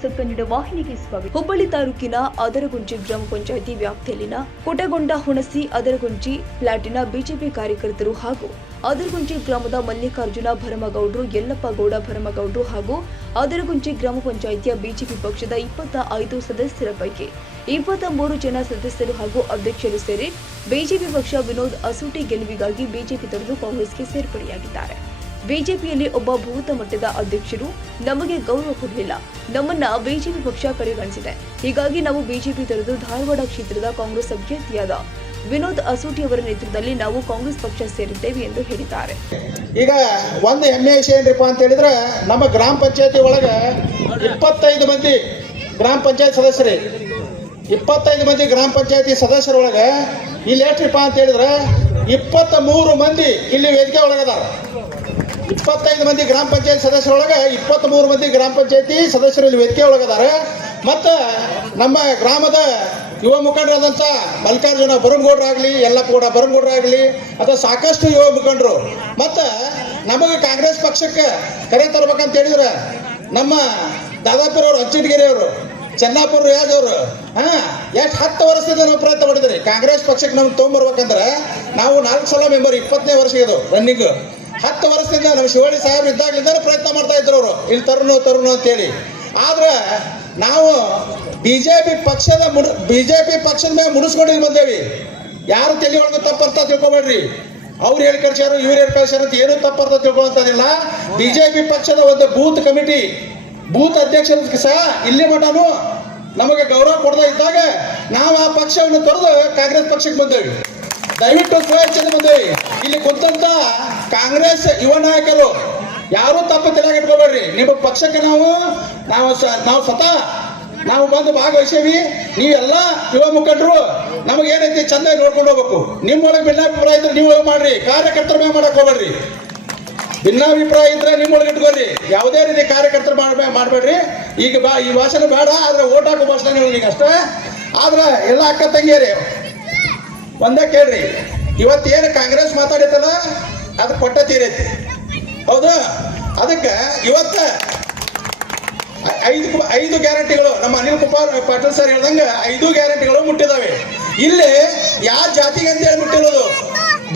ಹೊಸ ಕನ್ನಡ ವಾಹಿನಿಗೆ ಸ್ವಾಗತ. ಹುಬ್ಬಳ್ಳಿ ತಾಲೂಕಿನ ಅದರಗುಂಜಿ ಗ್ರಾಮ ಪಂಚಾಯಿತಿ ವ್ಯಾಪ್ತಿಯಲ್ಲಿನ ಕೊಟಗೊಂಡ ಹುಣಸಿ ಅದರಗುಂಜಿ ಫ್ಲಾಟಿನ ಬಿಜೆಪಿ ಕಾರ್ಯಕರ್ತರು ಹಾಗೂ ಅದರಗುಂಜಿ ಗ್ರಾಮದ ಮಲ್ಲಿಕಾರ್ಜುನ ಭರಮಗೌಡರು, ಯಲ್ಲಪ್ಪ ಗೌಡ ಭರಮಗೌಡರು ಹಾಗೂ ಅದರಗುಂಜಿ ಗ್ರಾಮ ಪಂಚಾಯಿತಿಯ ಬಿಜೆಪಿ ಪಕ್ಷದ ಇಪ್ಪತ್ತ ಐದು ಸದಸ್ಯರ ಪೈಕಿ ಇಪ್ಪತ್ತ ಮೂರು ಜನ ಸದಸ್ಯರು ಹಾಗೂ ಅಧ್ಯಕ್ಷರು ಸೇರಿ ಬಿಜೆಪಿ ಪಕ್ಷ ವಿನೋದ್ ಅಸೂಟಿ ಗೆಲುವಿಗಾಗಿ ಬಿಜೆಪಿ ತೊರೆದು ಕಾಂಗ್ರೆಸ್ಗೆ ಸೇರ್ಪಡೆಯಾಗಿದ್ದಾರೆ. ಬಿಜೆಪಿಯಲ್ಲಿ ಒಬ್ಬ ಭೂತ ಮಟ್ಟದ ಅಧ್ಯಕ್ಷರು ನಮಗೆ ಗೌರವ ಕೊಡಲಿಲ್ಲ. ನಮ್ಮನ್ನ ಬಿಜೆಪಿ ಪಕ್ಷ ಕಡೆಗಣಿಸಿದೆ. ಹೀಗಾಗಿ ನಾವು ಬಿಜೆಪಿ ತೊರೆದು ಧಾರವಾಡ ಕ್ಷೇತ್ರದ ಕಾಂಗ್ರೆಸ್ ಅಭ್ಯರ್ಥಿಯಾದ ವಿನೋದ್ ಅಸೂಟಿ ಅವರ ನೇತೃತ್ವದಲ್ಲಿ ನಾವು ಕಾಂಗ್ರೆಸ್ ಪಕ್ಷ ಸೇರಿದ್ದೇವೆ ಎಂದು ಹೇಳಿದ್ದಾರೆ. ಈಗ ಒಂದು ಹೆಮ್ಮೆ ವಿಷಯ ಏನ್ರಿಪ್ಪ ಅಂತ ಹೇಳಿದ್ರೆ ನಮ್ಮ ಗ್ರಾಮ ಪಂಚಾಯತಿ ಒಳಗೆ ಇಪ್ಪತ್ತೈದು ಮಂದಿ ಗ್ರಾಮ ಪಂಚಾಯತ್ ಸದಸ್ಯರೇ. ಇಪ್ಪತ್ತೈದು ಮಂದಿ ಗ್ರಾಮ ಪಂಚಾಯತಿ ಸದಸ್ಯರೊಳಗೆ ಇಲ್ಲಿ ಎಷ್ಟ್ರಿಪ್ಪ ಅಂತ ಹೇಳಿದ್ರೆ ಇಪ್ಪತ್ತ ಮೂರು ಮಂದಿ ಇಲ್ಲಿ ವೇದಿಕೆ ಒಳಗದಾರ. ಇಪ್ಪತ್ತೈದು ಮಂದಿ ಗ್ರಾಮ ಪಂಚಾಯತ್ ಸದಸ್ಯರೊಳಗೆ ಇಪ್ಪತ್ತ್ ಮೂರು ಮಂದಿ ಗ್ರಾಮ ಪಂಚಾಯತಿ ಸದಸ್ಯರು ಇಲ್ಲಿ ವೇದಿಕೆ ಒಳಗದಾರೆ. ಮತ್ತು ನಮ್ಮ ಗ್ರಾಮದ ಯುವ ಮುಖಂಡರಾದಂಥ ಮಲ್ಲಿಕಾರ್ಜುನ ಕೂಡ ಗೌಡ ಆಗಲಿ ಅಥವಾ ಸಾಕಷ್ಟು ಯುವ ಮುಖಂಡರು. ಮತ್ತು ನಮಗೆ ಕಾಂಗ್ರೆಸ್ ಪಕ್ಷಕ್ಕೆ ಕರೆ ತರಬೇಕಂತ ಹೇಳಿದ್ರೆ ನಮ್ಮ ದಾದಾಪುರವರು ಅವರು ಚೆನ್ನಾಪುರ ಯಾದವ್ರು? ಹಾ, ಎಷ್ಟು ಹತ್ತು ವರ್ಷದಿಂದ ನಾವು ಪ್ರಯತ್ನ ಮಾಡಿದ್ರಿ ಕಾಂಗ್ರೆಸ್ ಪಕ್ಷಕ್ಕೆ ನಮ್ಗೆ ತೊಗೊಂಬರ್ಬೇಕಂದ್ರೆ ನಾವು ನಾಲ್ಕು ಸಲ ಮೆಂಬರ್, ಇಪ್ಪತ್ತನೇ ವರ್ಷ ಇದು ರನ್ನಿಂಗ್ ಹತ್ತು ವರ್ಷದಿಂದ ನಮ್ಮ ಶಿವಳ್ಳಿ ಸಾಹೇಬ್ ಇದ್ದಾಗಲಿಂದ ಪ್ರಯತ್ನ ಮಾಡ್ತಾ ಇದ್ರು ಅವರು. ಇಲ್ಲಿ ತರುಣ ತರುಣ ಅಂತೇಳಿ. ಆದ್ರೆ ನಾವು ಬಿಜೆಪಿ ಪಕ್ಷದ ಮುಡ್ ಬಿಜೆಪಿ ಪಕ್ಷದ ಮೇಲೆ ಮುಡಿಸ್ಕೊಂಡು ಇಲ್ಲಿ ಬಂದೇವಿ. ಯಾರು ತಲೆ ಒಳಗೆ ತಪ್ಪಂತ ತಿಳ್ಕೊಬೇಡ್ರಿ. ಅವ್ರು ಹೇಳಿ ಕಳ್ಸ್ಯಾರು ಇವ್ರು ಹೇಳಿ ಕಳ್ಸ್ಯಾರ ಅಂತ ಏನೂ ತಪ್ಪರ್ಥ ತಿಳ್ಕೊಳ್ಳೋಂಥದ್ದಿಲ್ಲ ಬಿಜೆಪಿ ಪಕ್ಷದ ಒಂದು ಬೂತ್ ಕಮಿಟಿ ಬೂತ್ ಅಧ್ಯಕ್ಷರ ಸಹ ಇಲ್ಲಿ ಮಟನು ನಮಗೆ ಗೌರವ ಕೊಡದ ಇದ್ದಾಗ ನಾವು ಆ ಪಕ್ಷವನ್ನು ತೊರೆದು ಕಾಂಗ್ರೆಸ್ ಪಕ್ಷಕ್ಕೆ ಬಂದೇವಿ. ದಯವಿಟ್ಟು ಸ್ವಚ್ಛತೆ ಬಂದೇವಿ. ಇಲ್ಲಿ ಕುಂತಂತ ಕಾಂಗ್ರೆಸ್ ಯುವ ನಾಯಕರು, ಯಾರು ತಪ್ಪು ತಲೆಗಿಟ್ಕೋಬೇಡ್ರಿ. ನಿಮ್ಮ ಪಕ್ಷಕ್ಕೆ ನಾವು ನಾವು ನಾವು ಸ್ವತಃ, ನಾವು ಬಂದು ಭಾಗವಹಿಸೇವಿ. ನೀವೆಲ್ಲ ಯುವ ಮುಖಂಡರು ನಮಗೆ ಏನೈತಿ ಚಂದ ನೋಡ್ಕೊಂಡು ಹೋಗ್ಬೇಕು. ನಿಮ್ಮೊಳಗೆ ಭಿನ್ನಾಭಿಪ್ರಾಯ ಇದ್ರೆ ನೀವು ಮಾಡ್ರಿ. ಕಾರ್ಯಕರ್ತರ ಮೇಲೆ ಮಾಡಕ್ ಹೋಗ್ಬೇಡ್ರಿ. ಭಿನ್ನಾಭಿಪ್ರಾಯ ಇದ್ರೆ ನಿಮ್ಮೊಳಗೆ ಇಟ್ಕೊಳ್ಳಿ. ಯಾವುದೇ ರೀತಿ ಕಾರ್ಯಕರ್ತರು ಮಾಡ್ಬೇ ಮಾಡಬೇಡ್ರಿ. ಈಗ ಬಾ ಈ ಭಾಷಣ ಬೇಡ, ಆದ್ರೆ ಓಟ್ ಹಾಕೋ ಭಾಷಣ ನೀವು ಅಷ್ಟೇ. ಆದ್ರೆ ಎಲ್ಲ ಅಕ್ಕ ತಂಗಿಯರಿ, ಒಂದೇ ಕೇಳ್ರಿ. ಇವತ್ತೇನು ಕಾಂಗ್ರೆಸ್ ಮಾತಾಡಿತ್ತಲ್ಲ? ಅದು ಕೊಟ್ಟ ತೀರೈತಿ ಹೌದು? ಅದಕ್ಕೆ ಇವತ್ತ ಐದು ಐದು ಗ್ಯಾರಂಟಿಗಳು. ನಮ್ಮ ಅನಿಲ್ ಕುಮಾರ್ ಪಾಟೀಲ್ ಸರ್ ಹೇಳ್ದಂಗೆ ಐದು ಗ್ಯಾರಂಟಿಗಳು ಮುಟ್ಟಿದಾವೆ. ಇಲ್ಲಿ ಯಾವ ಜಾತಿಗೆ ಅಂತ ಹೇಳಿ ಮುಟ್ಟಿರೋದು?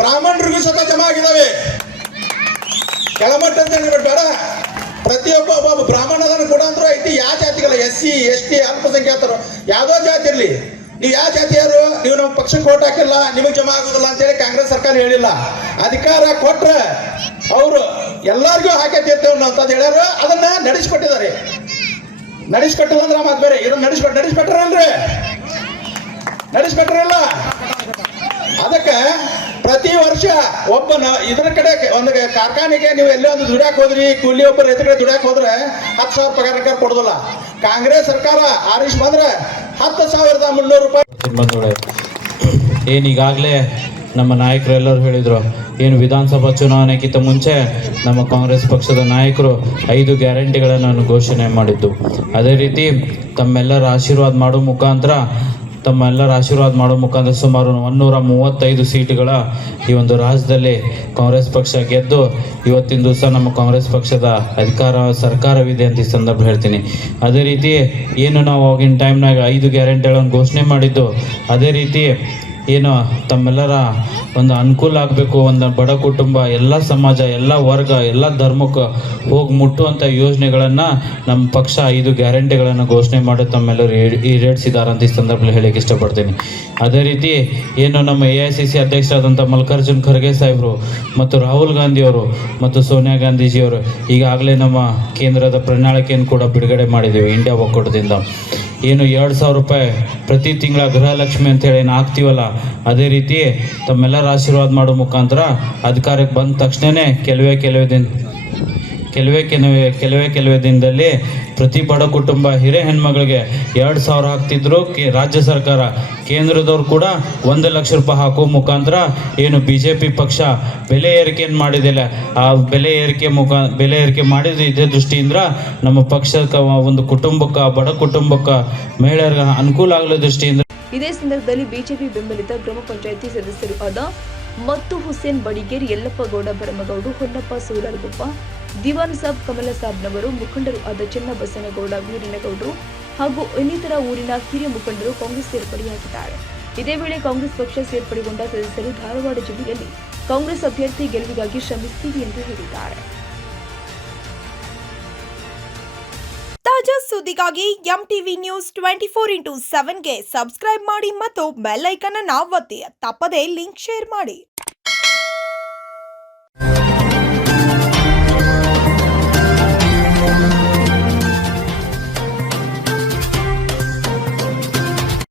ಬ್ರಾಹ್ಮಣರಿಗೂ ಸತ ಜಮಾ ಆಗಿದಾವೆ. ಕೆಳಮಟ್ಟ ಅಂತ ಹೇಳ್ಬಿಟ್ಟು ಬೇಡ. ಪ್ರತಿಯೊಬ್ಬ ಒಬ್ಬ ಬ್ರಾಹ್ಮಣದನ್ನು ಅಂದ್ರೂ ಐತಿ. ಯಾವ ಜಾತಿಗಳ ಎಸ್ ಸಿ, ಎಸ್ ಟಿ, ಅಲ್ಪಸಂಖ್ಯಾತರು. ಯಾವುದೋ ಜಾತಿ ಇರಲಿ. ನೀವು ಯಾವ ಜಾತಿಯವರು ನೀವು ನಮ್ಮ ಪಕ್ಷಕ್ಕೆ ಓಟ್ ಹಾಕಿಲ್ಲ, ನಿಮಗೆ ಜಮಾ ಆಗೋದಿಲ್ಲ ಅಂತೇಳಿ ಕಾಂಗ್ರೆಸ್ ಸರ್ಕಾರ ಹೇಳಿಲ್ಲ. ಅಧಿಕಾರ ಕೊಟ್ರೆ ಅವರು ಎಲ್ಲರಿಗೂ ಹಾಕೈತಿರ್ತೇವೆ ಅಂತ ಹೇಳ್ಯಾರ. ಅದನ್ನ ನಡೆಸ್ಕೊಟ್ಟಿದ್ದಾರೆ. ನಡೆಸ್ಕೊಟ್ಟಿಲ್ಲ ಅಂದ್ರೆ ಮಾತು ಬೇರೆ. ಇದನ್ನ ನಡೆಸಿಕೊಟ್ಟು ನಡೆಸ್ಬಿಟ್ರಲ್ರಿ ನಡೆಸ್ಬಿಟ್ರಲ್ಲ ಪ್ರತಿ ಇದರ ಒಬ್ಬ ನ- ಇದ್ರ ಕಡೆ ಒಂದು ಕಾರ್ಖಾನೆಗೆ ನೀವು ಎಲ್ಲೇ ಒಂದು ದುಡ್ಯಾಕ್ ಹೋದ್ರಿ, ಕೂಲಿ ಒಬ್ಬ ರೈತರ ಕಡೆ ದುಡ್ಯಾಕ್ ಹೋದ್ರೆ ಹತ್ತು ಸಾವಿರ ಪಗಾರ ಕೊಡೋದಿಲ್ಲ. ಕಾಂಗ್ರೆಸ್ ಸರ್ಕಾರ ಆರಿಸ್ ಬಂದ್ರೆ ಹತ್ತು ಸಾವಿರದ ಮುನ್ನೂರು ರೂಪಾಯಿ. ಏನೀಗಾಗಲೇ ನಮ್ಮ ನಾಯಕರೆಲ್ಲರೂ ಹೇಳಿದರು, ಏನು ವಿಧಾನಸಭಾ ಚುನಾವಣೆಗಿಂತ ಮುಂಚೆ ನಮ್ಮ ಕಾಂಗ್ರೆಸ್ ಪಕ್ಷದ ನಾಯಕರು ಐದು ಗ್ಯಾರಂಟಿಗಳನ್ನು ಘೋಷಣೆ ಮಾಡಿದ್ದು. ಅದೇ ರೀತಿ ತಮ್ಮೆಲ್ಲರ ಆಶೀರ್ವಾದ ಮಾಡೋ ಮುಖಾಂತರ ತಮ್ಮೆಲ್ಲರ ಆಶೀರ್ವಾದ ಮಾಡೋ ಮುಖಾಂತರ ಸುಮಾರು ಒನ್ನೂರ ಮೂವತ್ತೈದು ಸೀಟುಗಳ ಈ ಒಂದು ರಾಜ್ಯದಲ್ಲಿ ಕಾಂಗ್ರೆಸ್ ಪಕ್ಷ ಗೆದ್ದು ಇವತ್ತಿನ ದಿವಸ ನಮ್ಮ ಕಾಂಗ್ರೆಸ್ ಪಕ್ಷದ ಅಧಿಕಾರ, ಸರ್ಕಾರವಿದೆ ಅಂತ ಈ ಸಂದರ್ಭ ಹೇಳ್ತೀನಿ. ಅದೇ ರೀತಿ ಏನು ನಾವು ಆಗಿನ ಟೈಮ್ನಾಗ ಐದು ಗ್ಯಾರಂಟಿಗಳನ್ನು ಘೋಷಣೆ ಮಾಡಿದ್ದು, ಅದೇ ರೀತಿ ಏನು ತಮ್ಮೆಲ್ಲರ ಒಂದು ಅನುಕೂಲ ಆಗಬೇಕು, ಒಂದು ಬಡ ಕುಟುಂಬ, ಎಲ್ಲ ಸಮಾಜ, ಎಲ್ಲ ವರ್ಗ, ಎಲ್ಲ ಧರ್ಮಕ್ಕೆ ಹೋಗಿ ಮುಟ್ಟುವಂಥ ಯೋಜನೆಗಳನ್ನು ನಮ್ಮ ಪಕ್ಷ ಐದು ಗ್ಯಾರಂಟಿಗಳನ್ನು ಘೋಷಣೆ ಮಾಡಿ ತಮ್ಮೆಲ್ಲರೂ ಈಡ್- ಈಡೇರಿಸಿದ್ದಾರೆ ಅಂತ ಈ ಸಂದರ್ಭದಲ್ಲಿ ಹೇಳಕ್ಕೆ ಇಷ್ಟಪಡ್ತೀನಿ. ಅದೇ ರೀತಿ ಏನು ನಮ್ಮ ಎ ಐ ಸಿ ಸಿ ಅಧ್ಯಕ್ಷರಾದಂಥ ಮಲ್ಲಿಕಾರ್ಜುನ್ ಖರ್ಗೆ ಸಾಹೇಬರು ಮತ್ತು ರಾಹುಲ್ ಗಾಂಧಿಯವರು ಮತ್ತು ಸೋನಿಯಾ ಗಾಂಧೀಜಿಯವರು ಈಗಾಗಲೇ ನಮ್ಮ ಕೇಂದ್ರದ ಪ್ರಣಾಳಿಕೆಯನ್ನು ಕೂಡ ಬಿಡುಗಡೆ ಮಾಡಿದ್ದೀವಿ ಇಂಡಿಯಾ ಒಕ್ಕೂಟದಿಂದ. ಏನು ಎರಡು ಸಾವಿರ ರೂಪಾಯಿ ಪ್ರತಿ ತಿಂಗಳ ಗೃಹಲಕ್ಷ್ಮಿ ಅಂತೇಳಿ ಏನು ಹಾಕ್ತೀವಲ್ಲ, ಅದೇ ರೀತಿ ತಮ್ಮೆಲ್ಲರ ಆಶೀರ್ವಾದ ಮಾಡೋ ಮುಖಾಂತರ ಅಧಿಕಾರಕ್ಕೆ ಬಂದ ತಕ್ಷಣವೇ ಕೆಲವೇ ಕೆಲವೇ ದಿನ ಕೆಲವೇ ಕೆಲವೇ ಕೆಲವೇ ಕೆಲವೇ ದಿನದಲ್ಲಿ ಪ್ರತಿ ಬಡ ಕುಟುಂಬ ಹಿರೇ ಹೆಣ್ಮಗಳಿಗೆ ಎರಡು ಸಾವಿರ ಹಾಕ್ತಿದ್ರು. ಕೆ, ರಾಜ್ಯ ಸರ್ಕಾರ, ಕೇಂದ್ರದವ್ರು ಕೂಡ ಒಂದು ಲಕ್ಷ ರೂಪಾಯಿ ಹಾಕೋ ಮುಖಾಂತರ ಏನು ಬಿ ಜೆ ಪಿ ಪಕ್ಷ ಬೆಲೆ ಏರಿಕೆಯನ್ನು ಮಾಡಿದಿಲ್ಲ. ಆ ಬೆಲೆ ಏರಿಕೆ ಮುಖ, ಬೆಲೆ ಏರಿಕೆ ಮಾಡಿದ ಇದೇ ದೃಷ್ಟಿಯಿಂದ ನಮ್ಮ ಪಕ್ಷಕ್ಕೆ ಒಂದು ಕುಟುಂಬಕ್ಕೆ, ಬಡ ಕುಟುಂಬಕ್ಕೆ ಮಹಿಳೆಯರಿಗೆ ಅನುಕೂಲ ಆಗಲೋ ದೃಷ್ಟಿಯಿಂದ ಇದೇ ಸಂದರ್ಭದಲ್ಲಿ ಬಿಜೆಪಿ ಬೆಂಬಲಿತ ಗ್ರಾಮ ಪಂಚಾಯಿತಿ ಸದಸ್ಯರು ಆದ ಮತ್ತು ಹುಸೇನ್ ಬಡಿಗೇರ್ ಯಲ್ಲಪ್ಪ ಗೌಡ ಭರಮಗೌಡ, ಹೊನ್ನಪ್ಪ ಸೂರಲ್ಗೊಪ್ಪ ದಿವಾನ್ ಸಾಬ್ ಕಮಲ ಸಾಬ್ನವರು ಮುಖಂಡರು ಆದ ಚೆನ್ನಬಸನಗೌಡ, ವೀರನಗೌಡರು ಹಾಗೂ ಇನ್ನಿತರ ಊರಿನ ಹಿರಿಯ ಮುಖಂಡರು ಕಾಂಗ್ರೆಸ್ ಸೇರ್ಪಡೆಯಾಗಿದ್ದಾರೆ. ಇದೇ ವೇಳೆ ಕಾಂಗ್ರೆಸ್ ಪಕ್ಷ ಸೇರ್ಪಡೆಗೊಂಡ ಸದಸ್ಯರು ಧಾರವಾಡ ಜಿಲ್ಲೆಯಲ್ಲಿ ಕಾಂಗ್ರೆಸ್ ಅಭ್ಯರ್ಥಿ ಗೆಲುವಿಗಾಗಿ ಶ್ರಮಿಸುತ್ತೀವಿ ಎಂದು ಹೇಳಿದ್ದಾರೆ. ತಾಜಾ ಸುದ್ದಿಗಾಗಿ M TV news twenty four into ಸೆವೆನ್ಗೆ subscribe ಮಾಡಿ ಮತ್ತು ಬೆಲ್ ಐಕನ್ ಅನ್ನು ಒತ್ತಿ. ತಪ್ಪದೇ ಲಿಂಕ್ ಶೇರ್ ಮಾಡಿ.